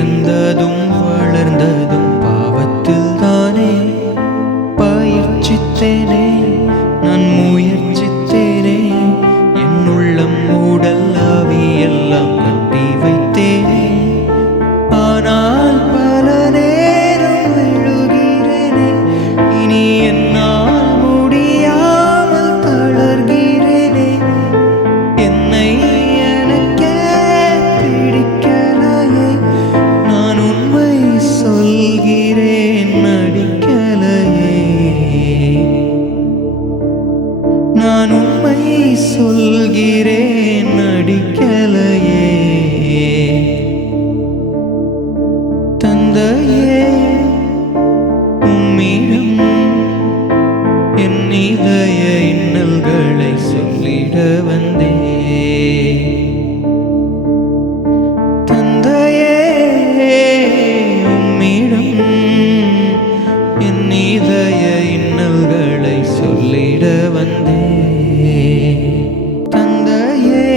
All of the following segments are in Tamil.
பிறந்ததும் வளர்ந்ததும் பாவத்தில் தானே. பயிற்சித்தேனே நான் முயற்சித்தேனே, என் உள்ளம் உடல் ஆவி எல்லாம் கட்டி வைத்தேனே. ஆனால் பல நேரம் எழுகிறேனே, இனி என்னால் முடியாமல் தளர்கிறேனே. என்னை எனக்கே பிடிக்கலையே, நான் உண்மை சொல்கிறேன் நடிக்கலையே. நான் உண்மை சொல்கிறேன் நடிக்கலையே. தந்தையே உம்மிடம் என் இதய இன்னல்களை சொல்லிட வந்தே. தந்தையே உம்மிடம் என் இதய இன்னல்களை சொல்லிட வந்தே. தந்தையே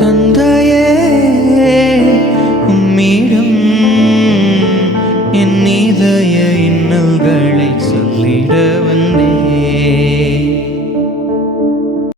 தந்தை